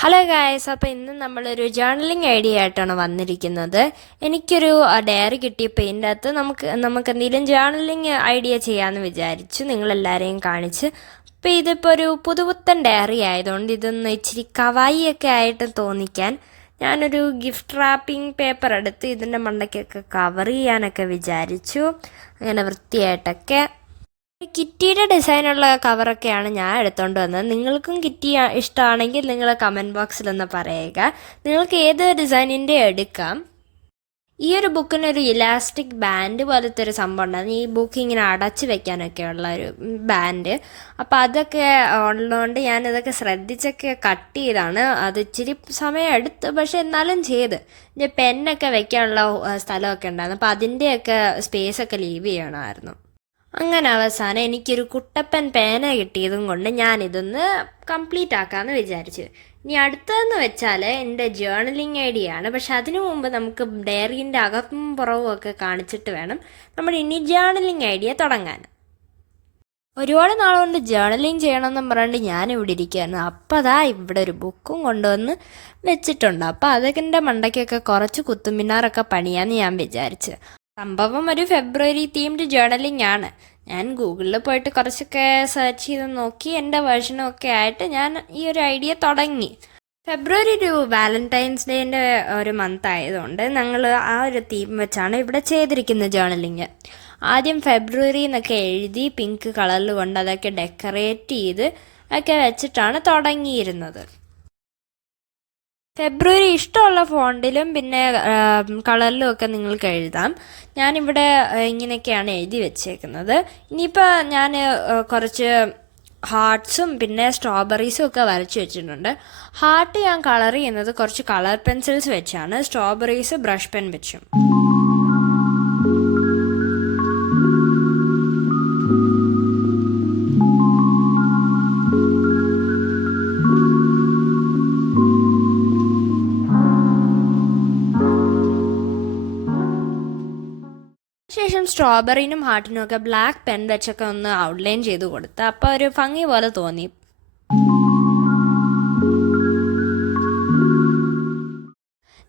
Hello guys, അപ്പോൾ ഇന്ന് നമ്മളൊരു ജേർണലിംഗ് ഐഡിയ ആയിട്ടാണ് വന്നിരിക്കുന്നത്. എനിക്കൊരു ഡയറി കിട്ടിയപ്പോൾ ഇതിൻ്റെ അകത്ത് നമുക്ക് എന്തെങ്കിലും ജേർണലിംഗ് ഐഡിയ ചെയ്യാമെന്ന് വിചാരിച്ചു നിങ്ങളെല്ലാവരെയും കാണിച്ച്. അപ്പോൾ ഇതിപ്പോൾ ഒരു പുതുപുത്തൻ ഡയറി ആയതുകൊണ്ട് ഇതൊന്ന് ഇച്ചിരി കവായി ഒക്കെ ആയിട്ട് തോന്നിക്കാൻ ഞാനൊരു ഗിഫ്റ്റ് റാപ്പിംഗ് പേപ്പർ എടുത്ത് ഇതിൻ്റെ മണ്ടയ്ക്കൊക്കെ കവർ ചെയ്യാനൊക്കെ വിചാരിച്ചു. അങ്ങനെ വൃത്തിയായിട്ടൊക്കെ കിറ്റിയുടെ ഡിസൈനുള്ള കവറൊക്കെയാണ് ഞാൻ എടുത്തുകൊണ്ട് വന്നത്. നിങ്ങൾക്കും കിറ്റി ഇഷ്ടമാണെങ്കിൽ നിങ്ങൾ കമൻറ്റ് ബോക്സിലൊന്ന് പറയുക. നിങ്ങൾക്ക് ഏത് ഡിസൈനിൻ്റെ എടുക്കാം. ഈ ഒരു ബുക്കിനൊരു ഇലാസ്റ്റിക് ബാൻഡ് പോലത്തെ ഒരു സംഭവം ഉണ്ടായിരുന്നു. ഈ ബുക്ക് ഇങ്ങനെ അടച്ച് വെക്കാനൊക്കെയുള്ള ഒരു ബാൻഡ്. അപ്പോൾ അതൊക്കെ ഉള്ളതുകൊണ്ട് ഞാനിതൊക്കെ ശ്രദ്ധിച്ചൊക്കെ കട്ട് ചെയ്താണ്. അത് ഇച്ചിരി സമയം എടുത്ത്, പക്ഷെ എന്നാലും ചെയ്ത്. എൻ്റെ പെന്നൊക്കെ വെക്കാനുള്ള സ്ഥലമൊക്കെ ഉണ്ടായിരുന്നു. അപ്പോൾ അതിൻ്റെയൊക്കെ സ്പേസൊക്കെ ലീവ് ചെയ്യണമായിരുന്നു. അങ്ങനെ അവസാനം എനിക്കൊരു കുട്ടപ്പൻ പേന കിട്ടിയതും കൊണ്ട് ഞാനിതൊന്ന് കംപ്ലീറ്റ് ആക്കാമെന്ന് വിചാരിച്ചു. ഇനി അടുത്തതെന്ന് വെച്ചാൽ എൻ്റെ ജേർണലിംഗ് ഐഡിയ ആണ്. പക്ഷെ അതിനു മുമ്പ് നമുക്ക് ഡയറീൻ്റെ അകത്തും പുറവും ഒക്കെ കാണിച്ചിട്ട് വേണം നമ്മൾ ഇനി ജേർണലിംഗ് ഐഡിയ തുടങ്ങാൻ. ഒരുപാട് നാളുകൊണ്ട് ജേർണലിംഗ് ചെയ്യണമെന്നും പറഞ്ഞിട്ട് ഞാനിവിടെ ഇരിക്കുകയായിരുന്നു. അപ്പോൾ അതാ ഇവിടെ ഒരു ബുക്കും കൊണ്ടുവന്ന് വെച്ചിട്ടുണ്ട്. അപ്പോൾ അതൊക്കെ മണ്ടയ്ക്കൊക്കെ കുറച്ച് കുത്തുമിനാറൊക്കെ പണിയാമെന്ന് ഞാൻ വിചാരിച്ചു. സംഭവം ഒരു ഫെബ്രുവരി തീംഡ് ജേർണലിംഗ് ആണ്. ഞാൻ ഗൂഗിളിൽ പോയിട്ട് കുറച്ചൊക്കെ സെർച്ച് ചെയ്ത് നോക്കി എൻ്റെ വേർഷനൊക്കെ ആയിട്ട് ഞാൻ ഈ ഒരു ഐഡിയ തുടങ്ങി. ഫെബ്രുവരി ഒരു വാലന്റൈൻസ് ഡേൻ്റെ ഒരു മന്ത് ആയതുകൊണ്ട് ഞങ്ങൾ ആ ഒരു തീം വെച്ചാണ് ഇവിടെ ചെയ്തിരിക്കുന്നത് ജേർണലിംഗ്. ആദ്യം ഫെബ്രുവരി എന്നൊക്കെ എഴുതി പിങ്ക് കളറിൽ കൊണ്ട് അതൊക്കെ ഡെക്കറേറ്റ് ചെയ്ത് ഒക്കെ വെച്ചിട്ടാണ് തുടങ്ങിയിരുന്നത്. ഫെബ്രുവരി ഇഷ്ടമുള്ള ഫോണ്ടിലും പിന്നെ കളറിലും ഒക്കെ നിങ്ങൾക്ക് എഴുതാം. ഞാനിവിടെ ഇങ്ങനെയൊക്കെയാണ് എഴുതി വെച്ചേക്കുന്നത്. ഇനിയിപ്പോൾ ഞാൻ കുറച്ച് ഹാർട്ട്സും പിന്നെ സ്ട്രോബെറീസും ഒക്കെ വരച്ച് വെച്ചിട്ടുണ്ട്. ഹാർട്ട് ഞാൻ കളർ ചെയ്യുന്നത് കുറച്ച് കളർ പെൻസിൽസ് വെച്ചാണ്, സ്ട്രോബെറീസ് ബ്രഷ് പെൻ വെച്ചും. ശേഷം സ്ട്രോബെറിനും ഹാർട്ടിനും ഒക്കെ ബ്ലാക്ക് പെൻ വെച്ചൊക്കെ ഒന്ന് ഔട്ട്ലൈൻ ചെയ്ത് കൊടുത്ത് അപ്പോൾ ഒരു ഭംഗി പോലെ തോന്നി.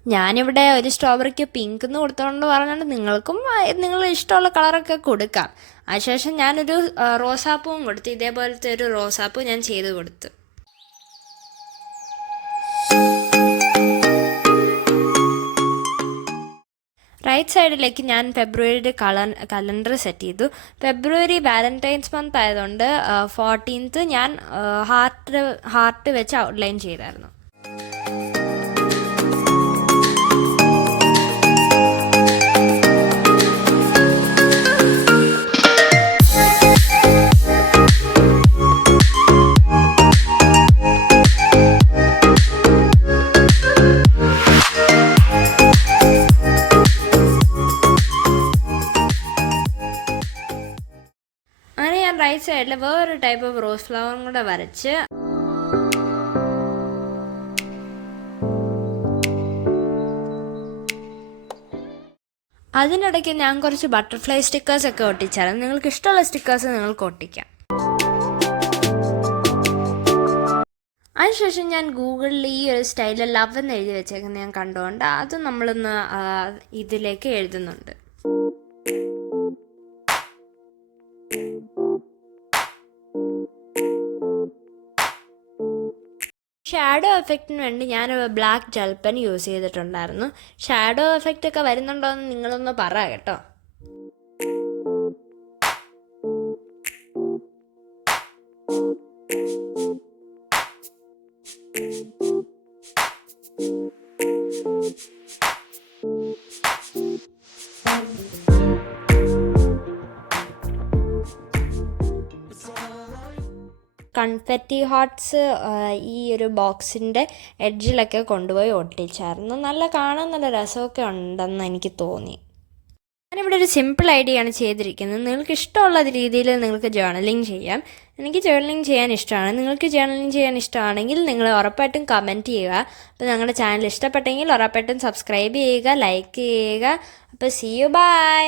ഞാനിവിടെ ഒരു സ്ട്രോബെറിക്ക് പിങ്ക് എന്ന് കൊടുത്തുകൊണ്ട് പറഞ്ഞാൽ നിങ്ങൾക്കും നിങ്ങൾ ഇഷ്ടമുള്ള കളറൊക്കെ കൊടുക്കാം. അതിനുശേഷം ഞാനൊരു റോസാപ്പൂവും കൊടുത്തു. ഇതേപോലത്തെ ഒരു റോസാപ്പൂ ഞാൻ ചെയ്ത് കൊടുത്തു. റൈറ്റ് സൈഡിലേക്ക് ഞാൻ ഫെബ്രുവരിയുടെ കലണ്ടർ സെറ്റ് ചെയ്തു. ഫെബ്രുവരി വാലന്റൈൻസ് മന്ത് ആയതുകൊണ്ട് 14th ഞാൻ ഹാർട്ട് വെച്ച് ഔട്ട്ലൈൻ ചെയ്തായിരുന്നു. അങ്ങനെ ഞാൻ റൈറ്റ് സൈഡിൽ വേറൊരു ടൈപ്പ് ഓഫ് റോസ് ഫ്ലവറും കൂടെ വരച്ച് അതിനിടയ്ക്ക് ഞാൻ കുറച്ച് ബട്ടർഫ്ലൈ സ്റ്റിക്കേഴ്സ് ഒക്കെ ഒട്ടിച്ചായിരുന്നു. നിങ്ങൾക്ക് ഇഷ്ടമുള്ള സ്റ്റിക്കേഴ്സ് നിങ്ങൾക്ക് ഒട്ടിക്കാം. അതിനുശേഷം ഞാൻ ഗൂഗിളിൽ ഈ ഒരു സ്റ്റൈലിൽ ലവ് എന്ന് എഴുതി വെച്ചേക്കുന്നത് ഞാൻ കണ്ടുകൊണ്ട് അത് നമ്മളൊന്ന് ഇതിലേക്ക് എഴുതുന്നുണ്ട്. ഷാഡോ എഫക്റ്റിന് വേണ്ടി ഞാൻ ബ്ലാക്ക് ജെൽ പെൻ യൂസ് ചെയ്തിട്ടുണ്ടായിരുന്നു. ഷാഡോ എഫക്റ്റ് ഒക്കെ വരുന്നുണ്ടോ എന്ന് നിങ്ങളൊന്ന് പറ കേട്ടോ. കൺഫെറ്റി ഹാർട്ട്സ് ഈ ഒരു ബോക്സിൻ്റെ എഡ്ജിലൊക്കെ കൊണ്ടുപോയി ഒട്ടിച്ചായിരുന്നു. കാണാൻ നല്ല രസമൊക്കെ ഉണ്ടെന്ന് എനിക്ക് തോന്നി. ഞാനിവിടെ ഒരു സിമ്പിൾ ഐഡിയ ആണ് ചെയ്തിരിക്കുന്നത്. നിങ്ങൾക്ക് ഇഷ്ടമുള്ള രീതിയിൽ നിങ്ങൾക്ക് ജേർണലിംഗ് ചെയ്യാം. എനിക്ക് ജേർണലിംഗ് ചെയ്യാൻ ഇഷ്ടമാണ്. നിങ്ങൾക്ക് ജേർണലിംഗ് ചെയ്യാൻ ഇഷ്ടമാണെങ്കിൽ നിങ്ങൾ ഉറപ്പായിട്ടും കമൻറ്റ് ചെയ്യുക. അപ്പോൾ ഞങ്ങളുടെ ചാനൽ ഇഷ്ടപ്പെട്ടെങ്കിൽ ഉറപ്പായിട്ടും സബ്സ്ക്രൈബ് ചെയ്യുക, ലൈക്ക് ചെയ്യുക. അപ്പോൾ സീ യു, ബൈ.